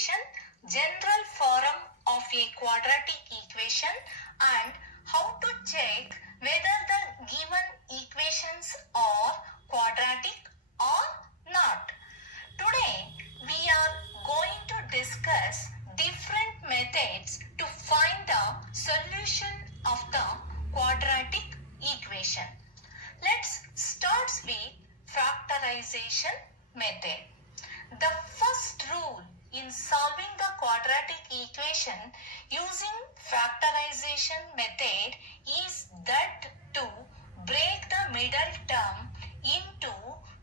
equation, general form of a quadratic equation, and how to check whether the given equations are quadratic or not. Today we are going to discuss different methods to find the solution of the quadratic equation. Let's start with factorization method. The first rule in solving the quadratic equation using factorization method is that to break the middle term into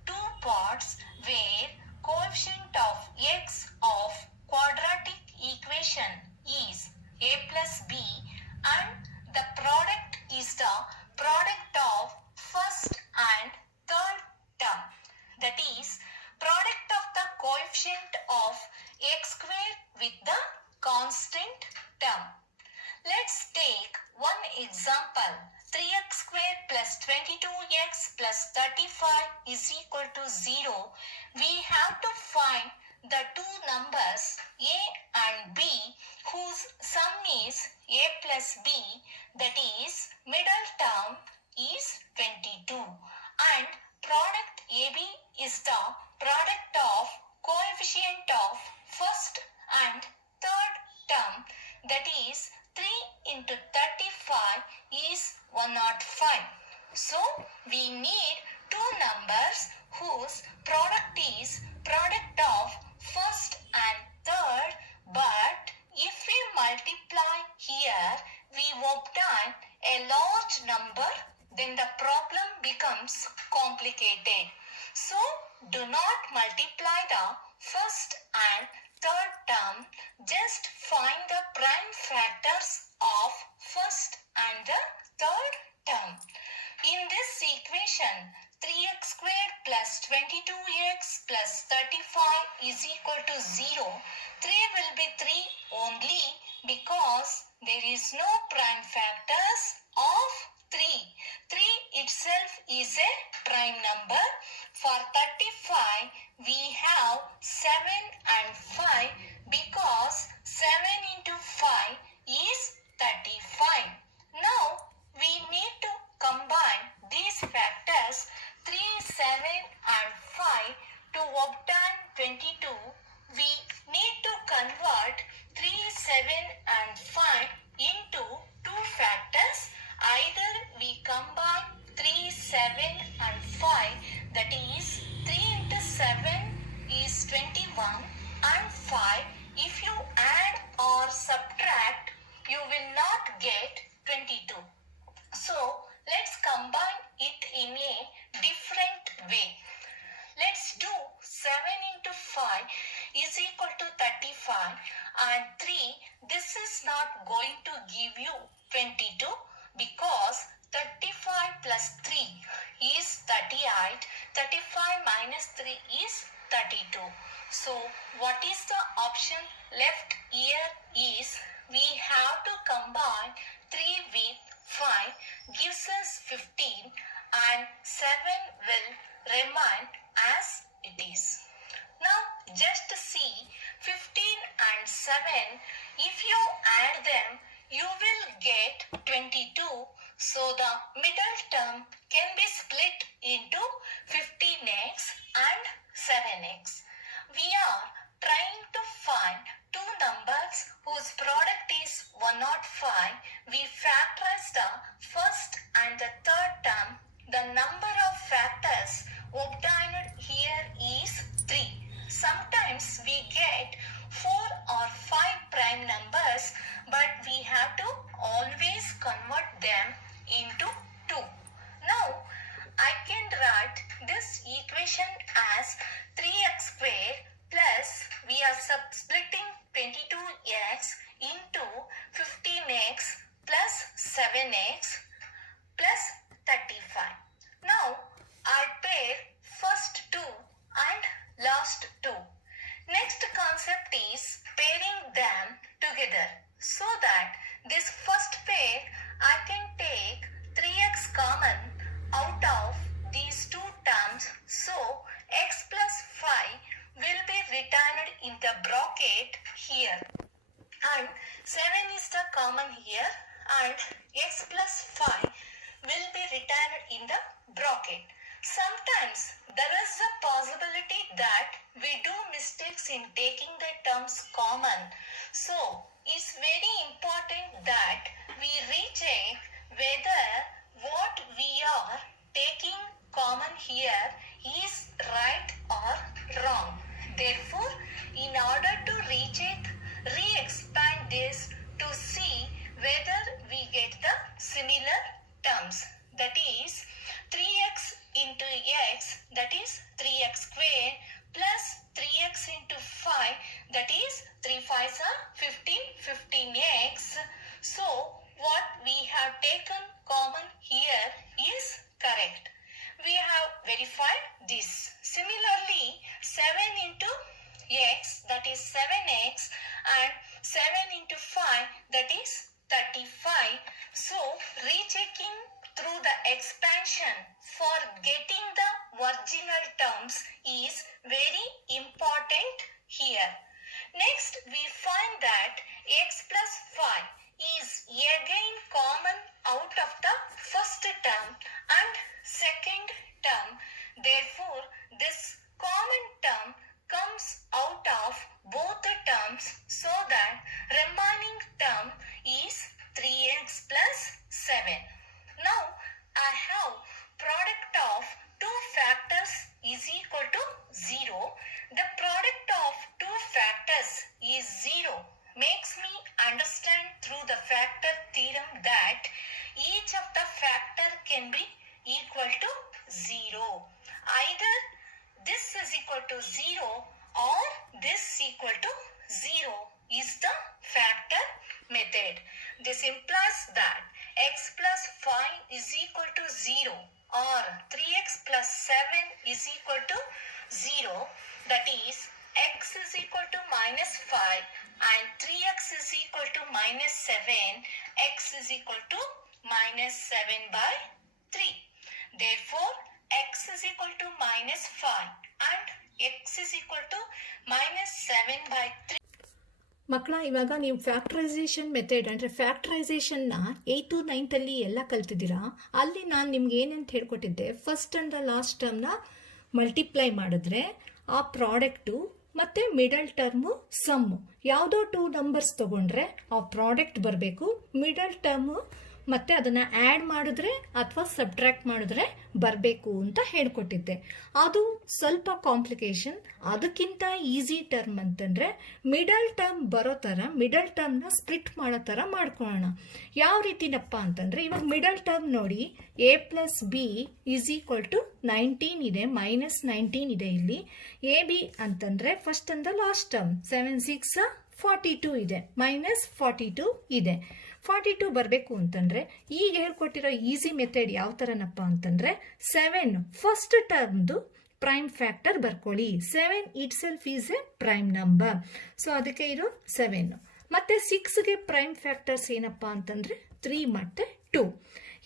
two parts where coefficient of x of quadratic equation is a plus b and the product is the product of first and third term, that is product of the coefficient of x square with the constant term. Let's take one example. 3x square plus 22x plus 35 is equal to 0. We have to find the two numbers a and b whose sum is a plus b, that is middle term is 22, and product AB is the product of coefficient of first and third term, that is 3 into 35 is 105. So we need two numbers whose product is product of first and third, but if we multiply here we obtain a large number, then the problem becomes complicated. So do not multiply the first and third term, just find the prime factors of first and the third term. In this equation, 3x squared plus 22x plus 35 is equal to 0. 3 will be 3 only because there is no prime factors of 3. 3 itself is a prime number. For 35, we have 7 and 5 because 7 into 5 is 35. Now, we need to combine these factors 3, 7 and 5 to obtain 22. We need to convert 3, 7 and 5 into two factors. Either we combine 3, 7 and 5, that is 3 into 7 is 21 and 5. If you add or subtract, you will not get 22. So let's combine it in a different way. Let's do 7 into 5 is equal to 35 and 3. This is not going to give you 22. Because 35 plus 3 is 38, 35 minus 3 is 32. So what is the option left here is we have to combine 3 with 5 gives us 15 and 7 will remain as it is. Now just see 15 and 7, if you add them you will get 22. So the middle term can be split into 15x and 7x. We are trying to find two numbers whose product is 105. We factorize the first and the third term. The number of factors obtained here is 3. Sometimes we get 4 or 5 prime numbers, but we have to always convert them into 2. Now, I can write this equation as 3x squared plus we are splitting 22x into 15x plus 7x plus 35. Now, I pair first 2 and last 2. Next concept is pairing them together so that this first pair I can take 3x common out of these two terms. So x plus x, that is 3x square, plus 3x into 5, that is 3 5s are 15, 15x. So what we have taken common here is correct. We have verified this. Similarly, 7 into x, that is 7x, and 7 into 5, that is 35. So rechecking through the expansion for getting the original terms is very important here. Next, we find that x plus 5 is again common out of the first term and second term. Therefore, this common term comes out of both the terms, so that remaining term is 3x plus 7. Now, I have product of two factors is equal to 0. The product of two factors is 0. Makes me understand through the factor theorem that each of the factor can be equal to 0. Either this is equal to 0 or this equal to 0 is the factor method. This implies that x plus 5 is equal to 0 or 3x plus 7 is equal to 0. That is, x is equal to minus 5 and 3x is equal to minus 7. X is equal to minus 7 by 3. Therefore, x is equal to minus 5 and x is equal to minus 7 by 3. ಮಕ್ಕಳ, ಇವಾಗ ನೀವು factorisation method ಅಂದರೆ ಫ್ಯಾಕ್ಟ್ರೈಸೇಷನ್ನ 8th 9th ಎಲ್ಲ ಕಲ್ತಿದ್ದೀರಾ. ಅಲ್ಲಿ ನಾನು ನಿಮ್ಗೆ ಏನಂತ ಹೇಳ್ಕೊಟ್ಟಿದ್ದೆ, ಫಸ್ಟ್ ಆ್ಯಂಡ್ ಲಾಸ್ಟ್ ಟರ್ಮ್ನ ಮಲ್ಟಿಪ್ಲೈ ಮಾಡಿದ್ರೆ ಆ ಪ್ರಾಡಕ್ಟು ಮತ್ತು ಮಿಡಲ್ ಟರ್ಮು ಸಮ್ಮು ಯಾವುದೋ 2 ನಂಬರ್ಸ್ ತೊಗೊಂಡ್ರೆ ಆ ಪ್ರಾಡಕ್ಟ್ ಬರಬೇಕು. ಮಿಡಲ್ ಟರ್ಮು ಮತ್ತು ಅದನ್ನು ಆ್ಯಡ್ ಮಾಡಿದ್ರೆ ಅಥವಾ ಸಬ್ಟ್ರ್ಯಾಕ್ಟ್ ಮಾಡಿದ್ರೆ ಬರಬೇಕು ಅಂತ ಹೇಳ್ಕೊಟ್ಟಿದ್ದೆ. ಅದು ಸ್ವಲ್ಪ ಕಾಂಪ್ಲಿಕೇಶನ್. ಅದಕ್ಕಿಂತ ಈಸಿ ಟರ್ಮ್ ಅಂತಂದರೆ ಮಿಡಲ್ ಟರ್ಮ್ ಬರೋ ಥರ ಮಿಡಲ್ ಟರ್ಮ್ನ ಸ್ಪ್ಲಿಟ್ ಮಾಡೋ ಥರ ಮಾಡ್ಕೊಳ್ಳೋಣ. ಯಾವ ರೀತಿನಪ್ಪ ಅಂತಂದರೆ, ಇವಾಗ ಮಿಡಲ್ ಟರ್ಮ್ ನೋಡಿ, a plus b is equal to 19 ಇದೆ, ಮೈನಸ್ 19 ಇದೆ. ಇಲ್ಲಿ ಎ ಬಿ ಅಂತಂದರೆ ಫಸ್ಟ್ ಅಂದ ಲಾಸ್ಟ್ ಟರ್ಮ್ 7 6 42 ಇದೆ, ಮೈನಸ್ 42 ಇದೆ. 42 ಬರಬೇಕು ಅಂತಂದರೆ ಈಗ ಹೇಳ್ಕೊಟ್ಟಿರೋ ಈಸಿ ಮೆಥಡ್ ಯಾವ ಥರನಪ್ಪ ಅಂತಂದರೆ, 7 ಫಸ್ಟ್ ಟರ್ಮ್ದು ಪ್ರೈಮ್ ಫ್ಯಾಕ್ಟರ್ ಬರ್ಕೊಳ್ಳಿ. 7 it self is A prime number. So ಅದಕ್ಕೆ ಇದು 7. ಮತ್ತು 6ಗೆ ಪ್ರೈಮ್ ಫ್ಯಾಕ್ಟರ್ಸ್ ಏನಪ್ಪ ಅಂತಂದರೆ 3 ಮತ್ತು 2.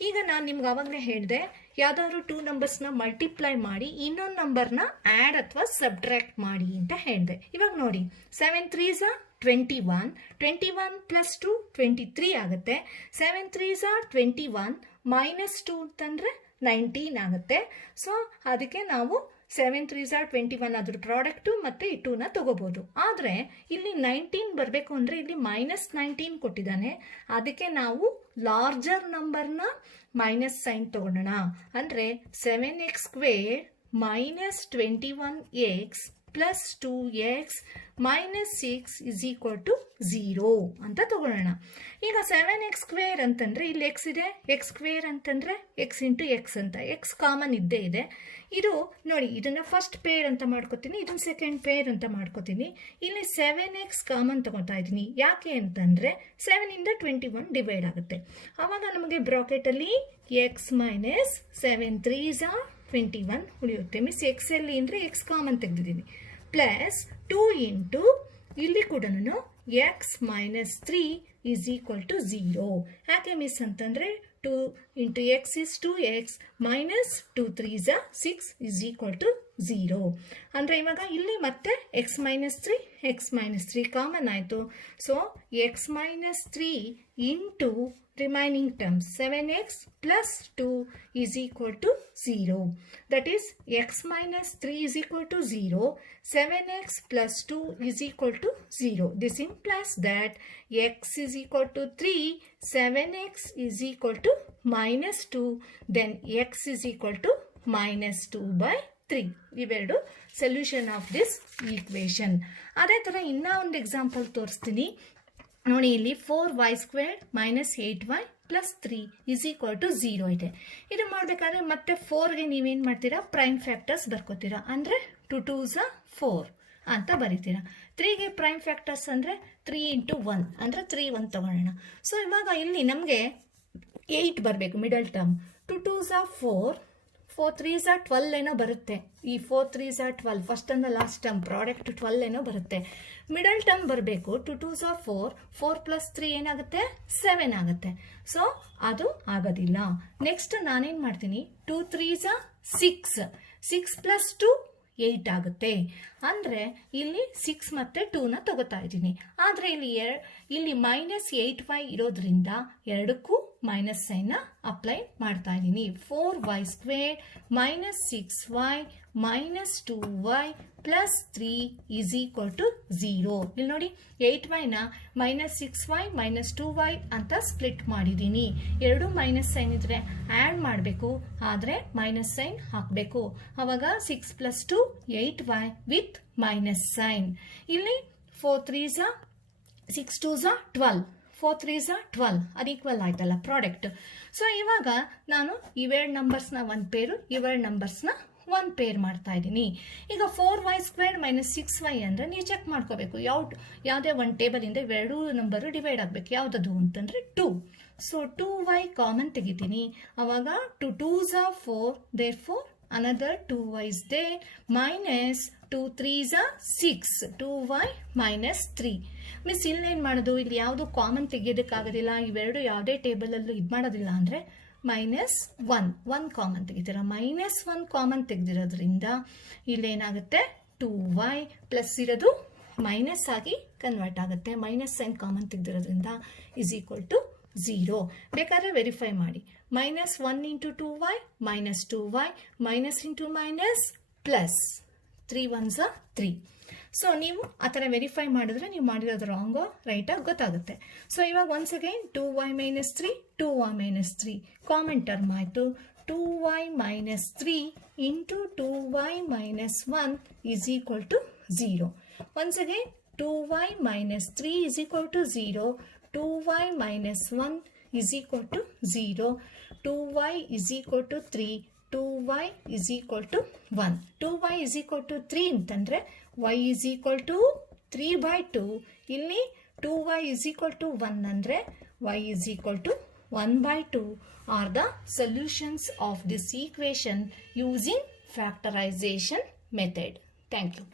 ಈಗ ನಾನು ನಿಮ್ಗೆ ಆವಾಗಲೇ ಹೇಳಿದೆ, ಯಾವುದಾದ್ರು 2 ನಂಬರ್ಸ್ನ ಮಲ್ಟಿಪ್ಲೈ ಮಾಡಿ ಇನ್ನೊಂದು ನಂಬರ್ನ ಆ್ಯಡ್ ಅಥವಾ ಸಬ್ಟ್ರ್ಯಾಕ್ಟ್ ಮಾಡಿ ಅಂತ ಹೇಳಿದೆ. ಇವಾಗ ನೋಡಿ, 7 3s 21, 21 ಪ್ಲಸ್ 2 23 ಆಗುತ್ತೆ. 7 3s 21 ಮೈನಸ್ 2 ಅಂತಂದರೆ 19 ಆಗುತ್ತೆ. ಸೊ ಅದಕ್ಕೆ ನಾವು 7 3s 21 ಅದ್ರ ಪ್ರಾಡಕ್ಟು ಮತ್ತು ಈ 2ನ ತೊಗೋಬೋದು. ಆದರೆ ಇಲ್ಲಿ 19 ಬರಬೇಕು ಅಂದರೆ ಇಲ್ಲಿ ಮೈನಸ್ 19 ಕೊಟ್ಟಿದ್ದಾನೆ. ಅದಕ್ಕೆ ನಾವು ಲಾರ್ಜರ್ ನಂಬರ್ನ ಮೈನಸ್ ಸೈನ್ ತೊಗೊಳ್ಳೋಣ. ಅಂದರೆ 7x square minus 21x plus 2x minus 6 is equal to 0 ಅಂತ ತಗೊಳ್ಳೋಣ. ಈಗ 7x ಸ್ಕ್ವೇರ್ ಅಂತಂದರೆ ಇಲ್ಲಿ ಎಕ್ಸ್ ಇದೆ, ಎಕ್ಸ್ ಸ್ಕ್ವೇರ್ ಅಂತಂದರೆ ಎಕ್ಸ್ ಇಂಟು ಎಕ್ಸ್ ಅಂತ, ಎಕ್ಸ್ ಕಾಮನ್ ಇದ್ದೇ ಇದೆ. ಇದು ನೋಡಿ, ಇದನ್ನು ಫಸ್ಟ್ ಪೇರ್ ಅಂತ ಮಾಡ್ಕೋತೀನಿ, ಇದನ್ನು ಸೆಕೆಂಡ್ ಪೇರ್ ಅಂತ ಮಾಡ್ಕೋತೀನಿ. ಇಲ್ಲಿ 7x ಕಾಮನ್ ತಗೊತಾ ಇದ್ದೀನಿ. ಯಾಕೆ ಅಂತಂದರೆ 7ಇಂದ 21 ಡಿವೈಡ್ ಆಗುತ್ತೆ. ಆವಾಗ ನಮಗೆ ಬ್ರಾಕೆಟಲ್ಲಿ ಎಕ್ಸ್ ಮೈನಸ್ 7 3s 21 ಉಳಿಯುತ್ತೆ. ಮಿಸ್ ಎಕ್ಸಲ್ಲಿ ಅಂದರೆ ಎಕ್ಸ್ ಕಾಮನ್ ತೆಗೆದಿದ್ದೀನಿ. ಪ್ಲಸ್ 2 ಇಂಟು ಇಲ್ಲಿ ಕೂಡ x minus 3 is equal to 0. ಯಾಕೆ ಮಿಸ್ ಅಂತಂದರೆ 2 into x is 2x minus 2 3s 6 is equal to 0. ಅಂದರೆ ಇವಾಗ ಇಲ್ಲಿ ಮತ್ತೆ ಎಕ್ಸ್ ಮೈನಸ್ 3 ಕಾಮನ್ ಆಯಿತು. So x minus 3 into remaining terms 7x plus 2 is equal to 0. That is, x minus 3 is equal to 0. 7x plus 2 is equal to 0. This implies that x is equal to 3, 7x is equal to minus 2, then x is equal to minus 2 by 3. ಇವೆರಡು solution of this equation. ಅದೇ ಥರ ಇನ್ನೂ ಒಂದು ಎಕ್ಸಾಂಪಲ್ ತೋರಿಸ್ತೀನಿ ನೋಡಿ. ಇಲ್ಲಿ 4y² minus 8y plus 3 is equal to 0 ಇದೆ. ಇದು ಮಾಡಬೇಕಾದ್ರೆ ಮತ್ತೆ 4ಗೆ ನೀವೇನು ಮಾಡ್ತೀರಾ, ಪ್ರೈಮ್ ಫ್ಯಾಕ್ಟರ್ಸ್ ಬರ್ಕೋತೀರಾ. ಅಂದರೆ 2 2s 4 ಅಂತ ಬರೀತೀರಾ. 3ಗೆ ಪ್ರೈಮ್ ಫ್ಯಾಕ್ಟರ್ಸ್ ಅಂದರೆ 3 × 1 ಅಂದರೆ 3 1 ತಗೊಳ್ಳೋಣ. ಸೊ ಇವಾಗ ಇಲ್ಲಿ ನಮಗೆ 8 ಬರಬೇಕು ಮಿಡಲ್ ಟರ್ಮ್. 2 2s 4, 4 3s 12 ಏನೋ ಬರುತ್ತೆ. ಈ 4 3s 12 ಫಸ್ಟ್ ಅಂದ ಲಾಸ್ಟ್ ಟರ್ಮ್ ಪ್ರಾಡಕ್ಟ್ 12 ಏನೋ ಬರುತ್ತೆ. ಮಿಡಲ್ ಟರ್ಮ್ ಬರಬೇಕು 2 2s 4, 4 + 3 ಏನಾಗುತ್ತೆ, 7 ಆಗುತ್ತೆ. ಸೊ ಅದು ಆಗೋದಿಲ್ಲ. ನೆಕ್ಸ್ಟ್ ನಾನೇನು ಮಾಡ್ತೀನಿ, 2 3s 6, 6 + 2 8 ಆಗುತ್ತೆ. ಅಂದರೆ ಇಲ್ಲಿ 6 ಮತ್ತು 2ನ ತಗೋತಾ ಇದ್ದೀನಿ. ಆದರೆ ಇಲ್ಲಿ -8y ಇರೋದ್ರಿಂದ ಎರಡಕ್ಕೂ ಮೈನಸ್ ಸೈನ್ನ ಅಪ್ಲೈ ಮಾಡ್ತಾ ಇದ್ದೀನಿ. 4y² - 6y - 2y + 3 ಇಸ್ ಈಕ್ವಲ್ ಟು 0. ಇಲ್ಲಿ ನೋಡಿ 8y -6y - 2y ಅಂತ ಸ್ಪ್ಲಿಟ್ ಮಾಡಿದ್ದೀನಿ. ಎರಡು ಮೈನಸ್ ಸೈನ್ ಇದ್ರೆ ಆ್ಯಡ್ ಮಾಡಬೇಕು, ಆದರೆ ಮೈನಸ್ ಸೈನ್ ಹಾಕಬೇಕು. ಆವಾಗ 6 + 2 8y ವಿತ್ ಮೈನಸ್ ಸೈನ್. ಇಲ್ಲಿ 4 3s 6 2s 12, 4 3s 12 ಅದು ಈಕ್ವಲ್ ಆಯ್ತಲ್ಲ ಪ್ರಾಡಕ್ಟ್. ಸೊ ಇವಾಗ ನಾನು ಇವೆರಡು ನಂಬರ್ಸ್ನ ಒಂದು ಪೇರು, ಇವೆರಡು ನಂಬರ್ಸ್ನ ಒಂದು ಪೇರ್ ಮಾಡ್ತಾ ಇದ್ದೀನಿ. ಈಗ 4y² - 6y ಅಂದರೆ ನೀವು ಚೆಕ್ ಮಾಡ್ಕೋಬೇಕು ಯಾವುದೇ ಒಂದು ಟೇಬಲಿಂದ ಇವೆರಡೂ ನಂಬರು ಡಿವೈಡ್ ಆಗಬೇಕು. ಯಾವುದದು ಅಂತಂದರೆ 2. ಸೊ 2y ಕಾಮನ್ ತೆಗಿತೀನಿ. ಅವಾಗ 2 2s 4, therefore another 2y is there, minus 2 3s 6, 2y - 3. ಮಿಸ್ ಇಲ್ಲೇನು ಮಾಡೋದು, ಇಲ್ಲಿ ಯಾವುದು ಕಾಮನ್ ತೆಗಿಯೋದಕ್ಕಾಗೋದಿಲ್ಲ, ಇವೆರಡು ಯಾವುದೇ ಟೇಬಲಲ್ಲೂ ಇದು ಮಾಡೋದಿಲ್ಲ ಅಂದರೆ -1 ಕಾಮನ್ ತೆಗಿತೀರಾ. -1 ಕಾಮನ್ ತೆಗೆದಿರೋದ್ರಿಂದ ಇಲ್ಲೇನಾಗುತ್ತೆ, 2y ಪ್ಲಸ್ ಇರೋದು ಮೈನಸ್ ಆಗಿ ಕನ್ವರ್ಟ್ ಆಗುತ್ತೆ. ಮೈನಸ್ ಸೈನ್ ಕಾಮನ್ ತೆಗೆದಿರೋದ್ರಿಂದ ಇಸ್ ಈಕ್ವಲ್ ಟು 0. ಬೇಕಾದ್ರೆ ವೆರಿಫೈ ಮಾಡಿ. -1 × 2y - 2y - + 3 1s 3. ಸೊ ನೀವು ಆ ಥರ ವೆರಿಫೈ ಮಾಡಿದ್ರೆ ನೀವು ಮಾಡಿರೋದು ರಾಂಗೋ ರೈಟಾಗಿ ಗೊತ್ತಾಗುತ್ತೆ. ಸೊ ಇವಾಗ ಒನ್ಸ್ ಅಗೈನ್ 2y - 3, 2y - 3 ಕಾಮನ್ ಟರ್ಮ್ ಆಯಿತು. 2y - 3 × 2y - 1 is equal to 0. Once again 2y - 3 is equal to 0, 2y - 1 is equal to 0, 2y is equal to 3, 2y is equal to 1. 2y is equal to 3 ಅಂತಂದರೆ y is equal to 3/2. ಇಲ್ಲಿ 2y is equal to 1 ಅಂದರೆ y is equal to 1/2 are the solutions of this equation using factorisation method. Thank you.